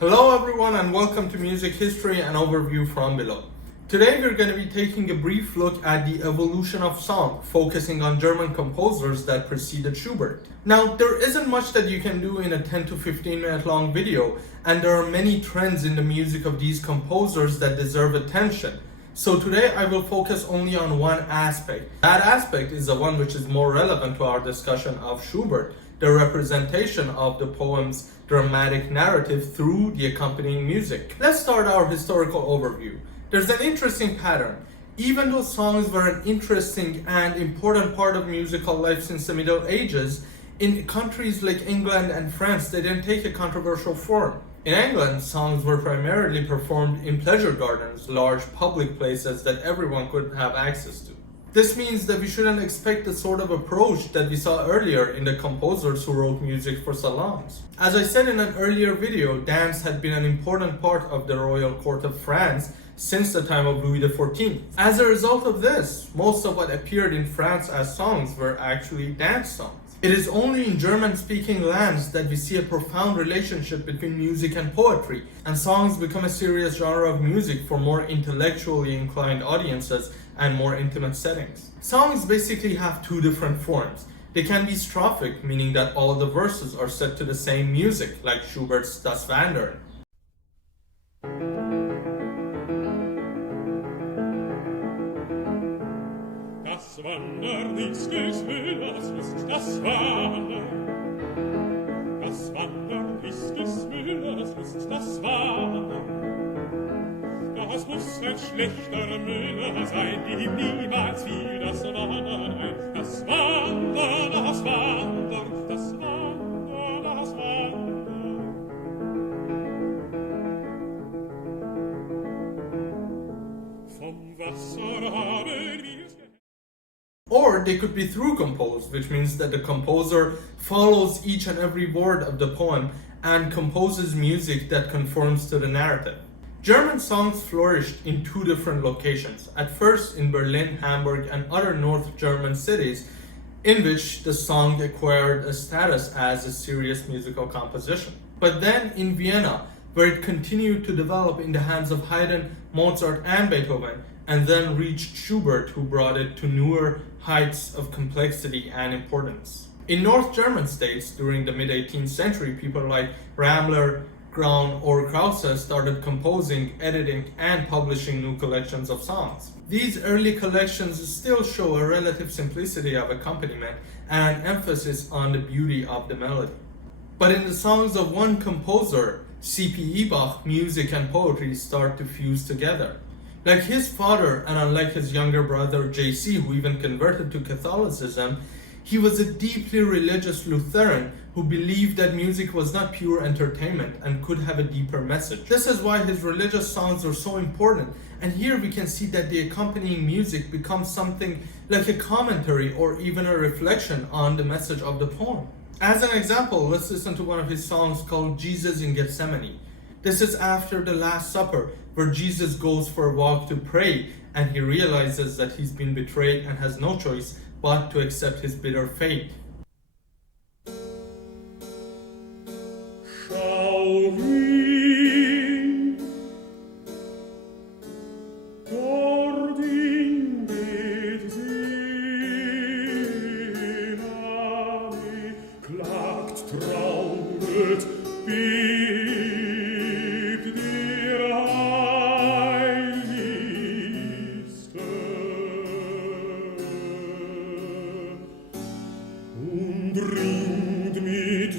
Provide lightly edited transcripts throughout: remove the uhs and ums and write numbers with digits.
Hello everyone and welcome to Music History and Overview from Below. Today we're going to be taking a brief look at the evolution of song, focusing on German composers that preceded Schubert. Now, there isn't much that you can do in a 10 to 15 minute long video, and there are many trends in the music of these composers that deserve attention. So today I will focus only on one aspect. That aspect is the one which is more relevant to our discussion of Schubert, the representation of the poem's dramatic narrative through the accompanying music. Let's start our historical overview. There's an interesting pattern. Even though songs were an interesting and important part of musical life since the Middle Ages, in countries like England and France, they didn't take a controversial form. In England, songs were primarily performed in pleasure gardens, large public places that everyone could have access to. This means that we shouldn't expect the sort of approach that we saw earlier in the composers who wrote music for salons. As I said in an earlier video, dance had been an important part of the royal court of France since the time of Louis XIV. As a result of this, most of what appeared in France as songs were actually dance songs. It is only in German-speaking lands that we see a profound relationship between music and poetry, and songs become a serious genre of music for more intellectually inclined audiences and more intimate settings. Songs basically have two different forms. They can be strophic, meaning that all the verses are set to the same music, like Schubert's Das Wandern. Das Wandern ist des Müllers Lust, das Wandern. Das Wandern ist des Müllers Lust, das Wandern. Das muss ein schlechter Müller sein, ihm niemals fiel das Wandern ein. Das Wandern, das Wandern, das Wandern, das Wandern. Vom Wasser haben wir. Or they could be through composed, which means that the composer follows each and every word of the poem and composes music that conforms to the narrative. German songs flourished in two different locations. At first in Berlin, Hamburg, and other North German cities, in which the song acquired a status as a serious musical composition. But then in Vienna, where it continued to develop in the hands of Haydn, Mozart, and Beethoven, and then reached Schubert, who brought it to newer heights of complexity and importance. In North German states during the mid-18th century, people like Ramler, Graun, or Krause started composing, editing, and publishing new collections of songs. These early collections still show a relative simplicity of accompaniment and an emphasis on the beauty of the melody. But in the songs of one composer, CPE Bach, music and poetry start to fuse together. Like his father, and unlike his younger brother JC, who even converted to Catholicism, he was a deeply religious Lutheran who believed that music was not pure entertainment and could have a deeper message. This is why his religious songs are so important, and here we can see that the accompanying music becomes something like a commentary or even a reflection on the message of the poem. As an example, let's listen to one of his songs called Jesus in Gethsemane. This is after the Last Supper, where Jesus goes for a walk to pray, and he realizes that he's been betrayed and has no choice but to accept his bitter fate. Schau hin, dort in Gethsemane, klagt, trauret, bebt der Heiligste und ringt mit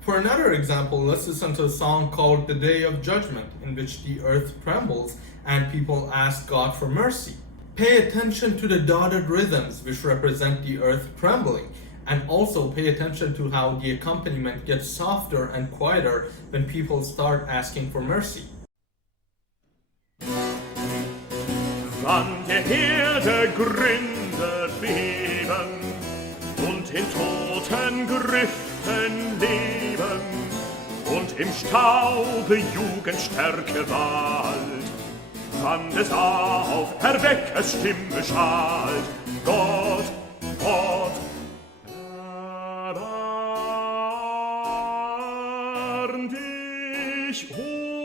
For another example, let's listen to a song called The Day of Judgment, in which the earth trembles and people ask God for mercy. Pay attention to the dotted rhythms which represent the earth trembling, And also pay attention to how the accompaniment gets softer and quieter when people start asking for mercy. Wann der Erde Gründe beben und in toten Grüften leben und im Staube Jugendstärke wallt, wann es auf Erweckers Stimme schallt, Gott, Gott, erbarm dich unser.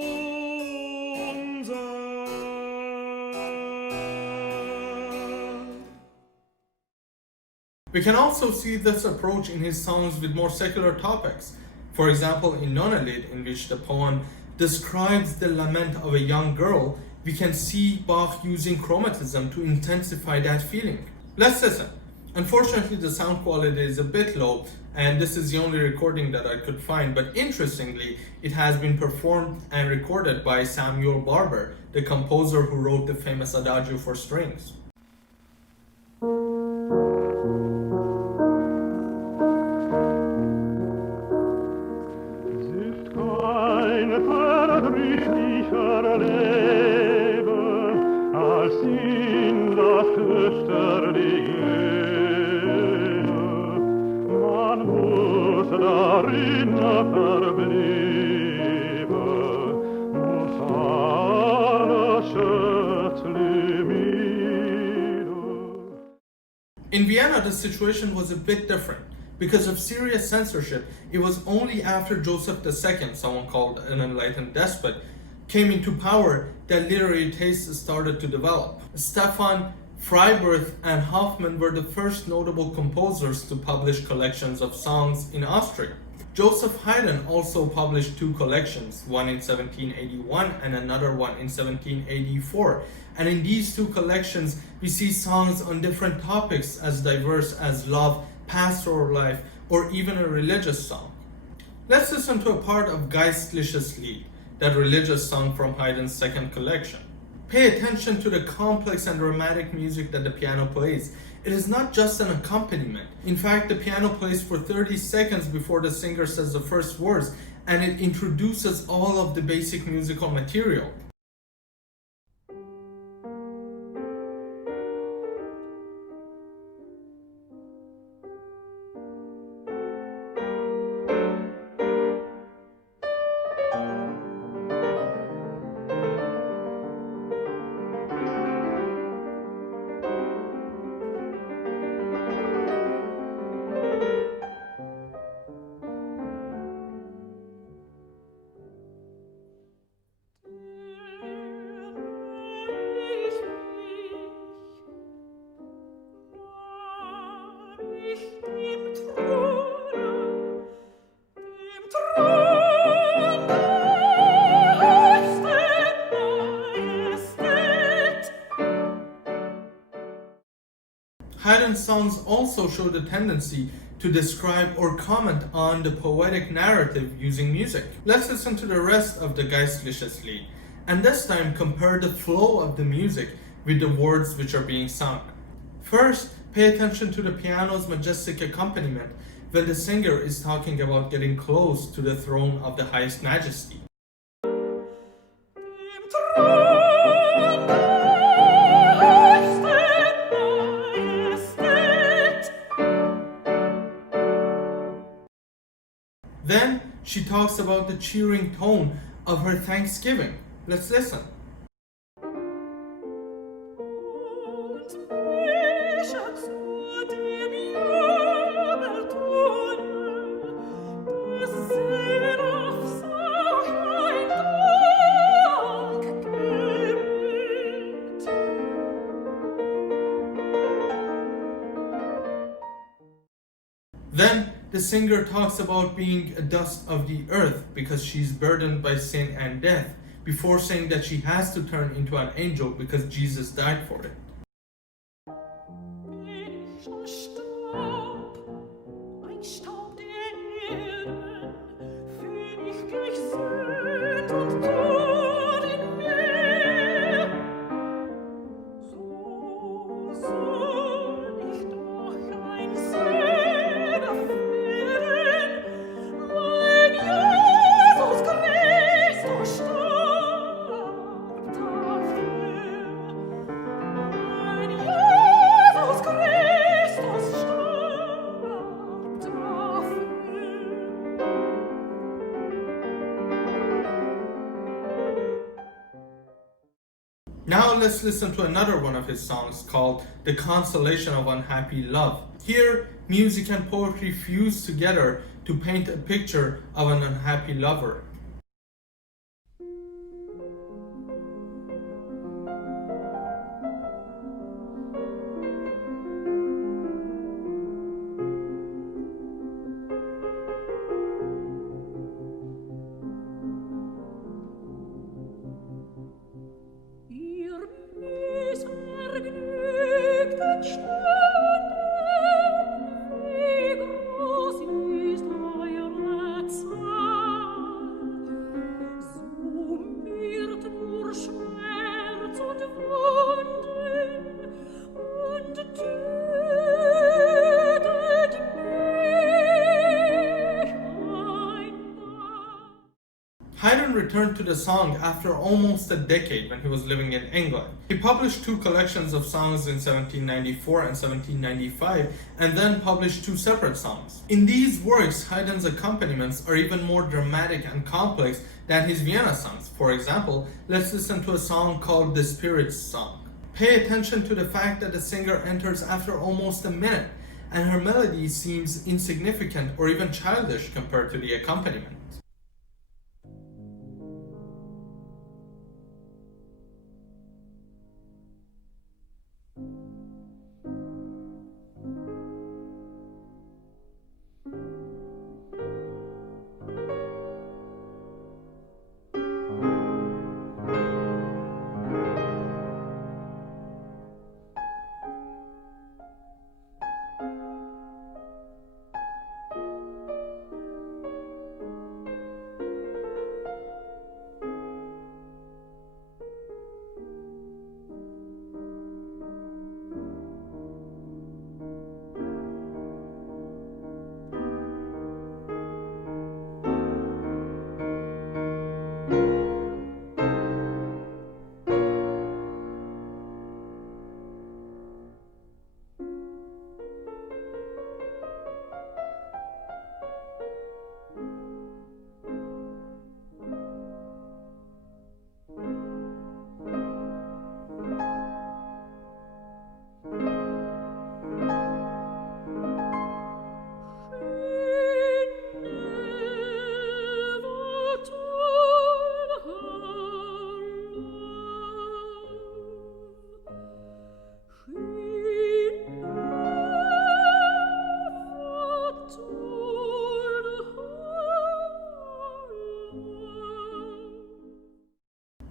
We can also see this approach in his songs with more secular topics. For example, in Nonalid, in which the poem describes the lament of a young girl, we can see Bach using chromatism to intensify that feeling. Let's listen. Unfortunately, the sound quality is a bit low, and this is the only recording that I could find, but interestingly, it has been performed and recorded by Samuel Barber, the composer who wrote the famous Adagio for strings. In Vienna, the situation was a bit different. Because of serious censorship, it was only after Joseph II, someone called an enlightened despot, came into power that literary tastes started to develop. Stefan Freiberth and Hoffmann were the first notable composers to publish collections of songs in Austria. Joseph Haydn also published two collections, one in 1781 and another one in 1784. And in these two collections, we see songs on different topics as diverse as love, pastoral life, or even a religious song. Let's listen to a part of Geistliches Lied, that religious song from Haydn's second collection. Pay attention to the complex and dramatic music that the piano plays. It is not just an accompaniment. In fact, the piano plays for 30 seconds before the singer says the first words, and it introduces all of the basic musical material. Haydn's songs also show the tendency to describe or comment on the poetic narrative using music. Let's listen to the rest of the Geistliches Lied, and this time compare the flow of the music with the words which are being sung. First, pay attention to the piano's majestic accompaniment when the singer is talking about getting close to the throne of the highest majesty. Then she talks about the cheering tone of her thanksgiving. Let's listen. Then the singer talks about being a dust of the earth because she's burdened by sin and death, before saying that she has to turn into an angel because Jesus died for it. Now let's listen to another one of his songs called The Consolation of Unhappy Love. Here, music and poetry fuse together to paint a picture of an unhappy lover. Haydn returned to the song after almost a decade when he was living in England. He published 2 collections of songs in 1794 and 1795 and then published 2 separate songs. In these works, Haydn's accompaniments are even more dramatic and complex than his Vienna songs. For example, let's listen to a song called The Spirit's Song. Pay attention to the fact that the singer enters after almost a minute and her melody seems insignificant or even childish compared to the accompaniment.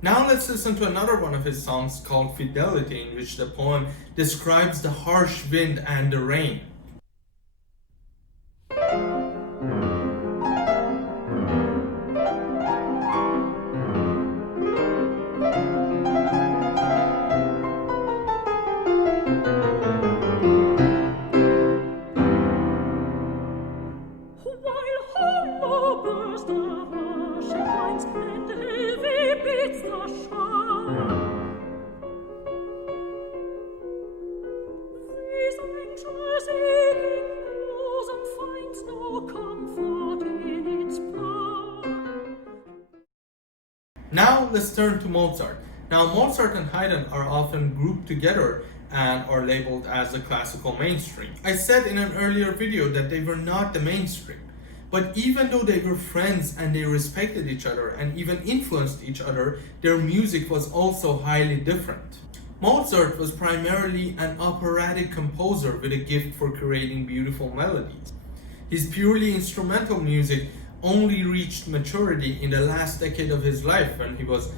Now let's listen to another one of his songs called Fidelity, in which the poem describes the harsh wind and the rain. Now let's turn to Mozart. Now Mozart and Haydn are often grouped together and are labeled as the classical mainstream. I said in an earlier video that they were not the mainstream, but even though they were friends and they respected each other and even influenced each other, their music was also highly different. Mozart was primarily an operatic composer with a gift for creating beautiful melodies. His purely instrumental music only reached maturity in the last decade of his life when he was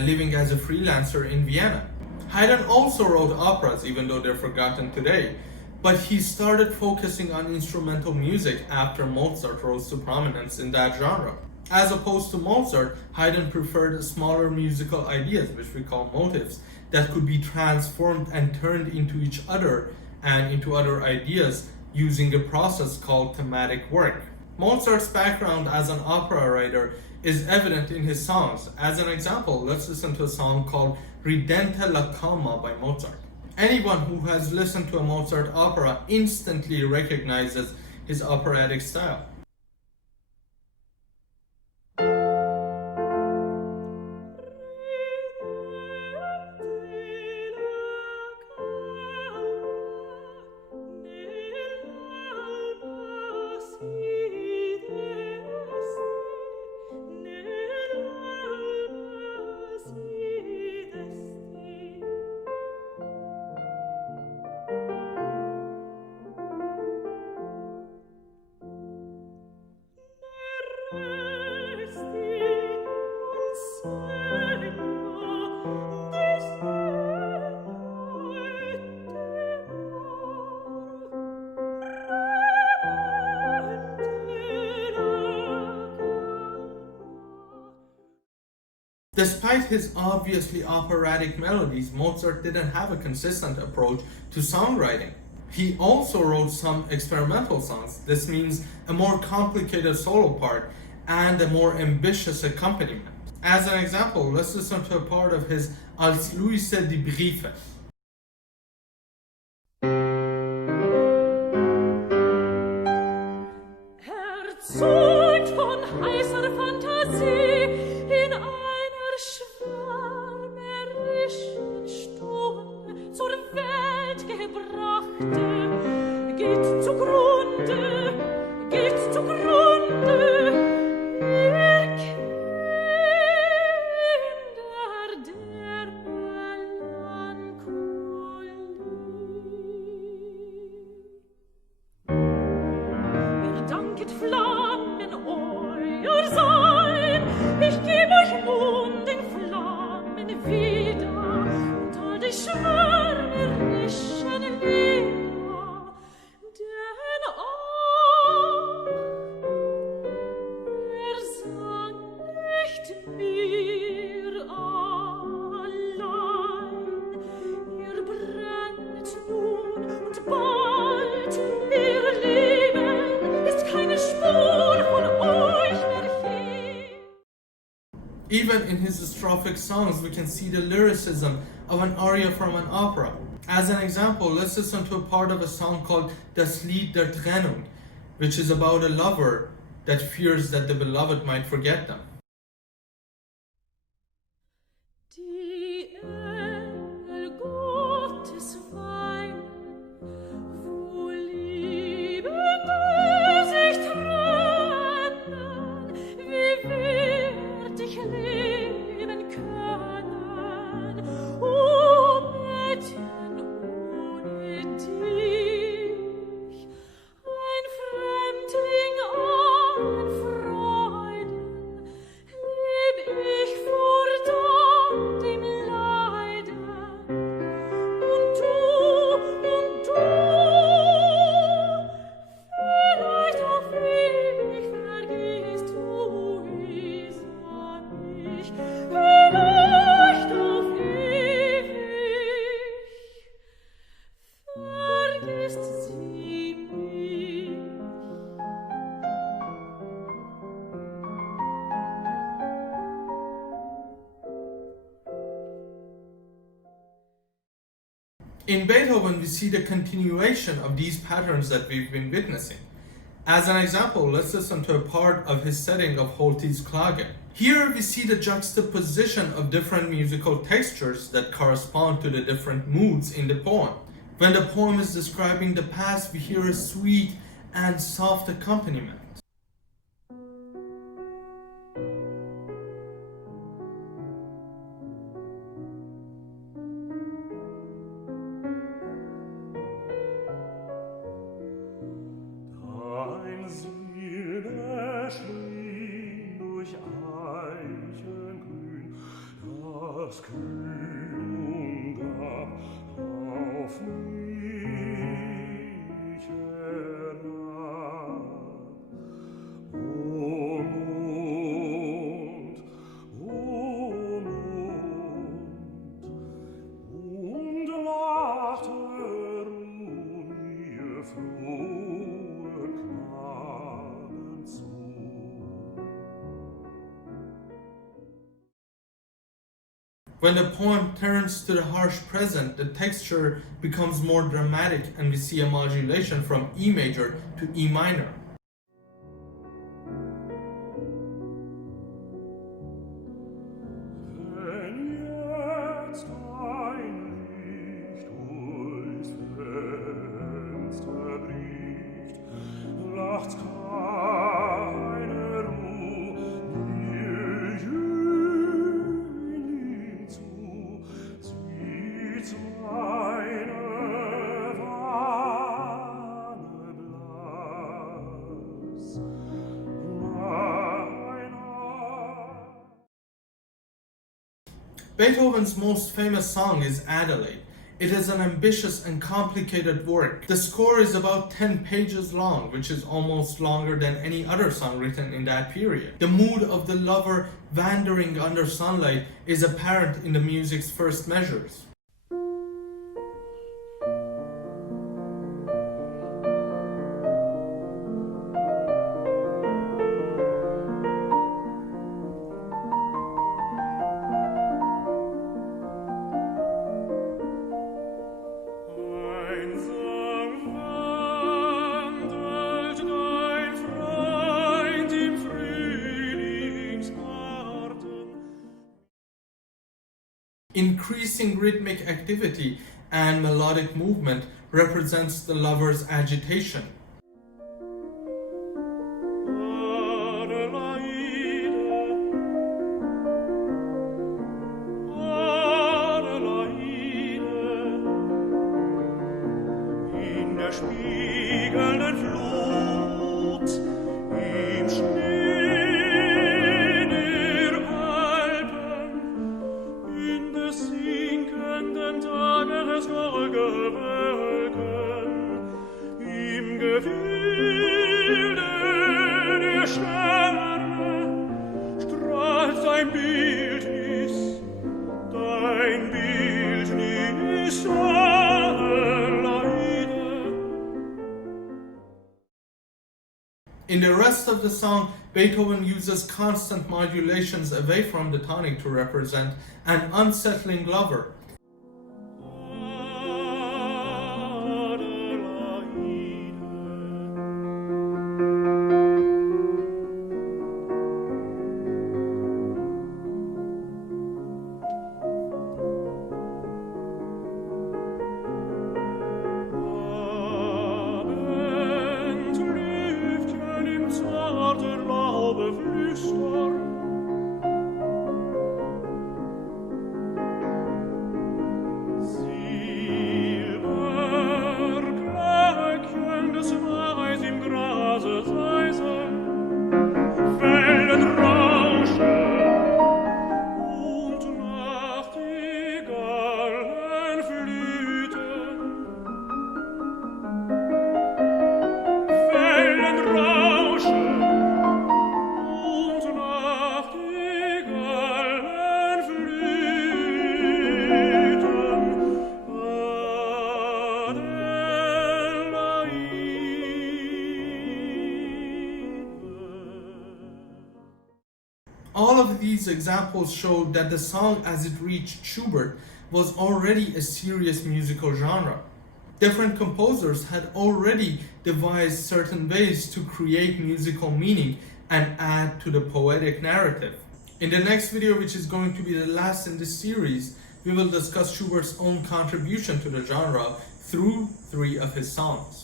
living as a freelancer in Vienna. Haydn also wrote operas, even though they're forgotten today, but he started focusing on instrumental music after Mozart rose to prominence in that genre. As opposed to Mozart, Haydn preferred smaller musical ideas, which we call motifs, that could be transformed and turned into each other and into other ideas using a process called thematic work. Mozart's background as an opera writer is evident in his songs. As an example, let's listen to a song called Ridente la Calma by Mozart. Anyone who has listened to a Mozart opera instantly recognizes his operatic style. Despite his obviously operatic melodies, Mozart didn't have a consistent approach to songwriting. He also wrote some experimental songs. This means a more complicated solo part and a more ambitious accompaniment. As an example, let's listen to a part of his Als Luise die Briefe. Erzeugt von heißer Fantasie in einer schwärmerischen Stunde zur Welt gebrachte, geht zugrunde, ihr Kinder der Melancholie. Ihr danket Flammen euer Sein, ich geb euch nun den Flammen wieder und all die schwärmerischen Lieder, denn sang nicht mir allein, ihr brennt nun und bald, ihr Leben ist keine Spur von euch mehr hier. Even in his strophic songs, we can see the lyricism of an aria from an opera. As an example, let's listen to a part of a song called Das Lied der Trennung, which is about a lover that fears that the beloved might forget them. Die Engel Gottes weinen, wo Liebende sich trennen, wie wird ich leben können, o Mädchen, ohne dich, ein Fremdling allen Freuden, leb ich fortan dem Leiden, und du, vielleicht auf ewig vergisst du Isa mich, vielleicht auf ewig vergisst sie mich. In Beethoven, we see the continuation of these patterns that we've been witnessing. As an example, let's listen to a part of his setting of Holty's Klage. Here we see the juxtaposition of different musical textures that correspond to the different moods in the poem. When the poem is describing the past, we hear a sweet and soft accompaniment. Dein Silber schien durch Eichengrün, das Kühlung gab auf mich herab. O Mond, und lachte mir frohe Knaben zu. When the poem turns to the harsh present, the texture becomes more dramatic and we see a modulation from E major to E minor. Wenn jetzt ein Licht durchs Fenster bricht, lacht's keine Ruh mir Jüngling zu, sieht's meine Wanne blass. Beethoven's most famous song is Adelaide. It is an ambitious and complicated work. The score is about 10 pages long, which is almost longer than any other song written in that period. The mood of the lover wandering under sunlight is apparent in the music's first measures. Increasing rhythmic activity and melodic movement represents the lover's agitation. In the rest of the song, Beethoven uses constant modulations away from the tonic to represent an unsettling lover. All of these examples showed that the song as it reached Schubert was already a serious musical genre. Different composers had already devised certain ways to create musical meaning and add to the poetic narrative. In the next video, which is going to be the last in this series, we will discuss Schubert's own contribution to the genre through 3 of his songs.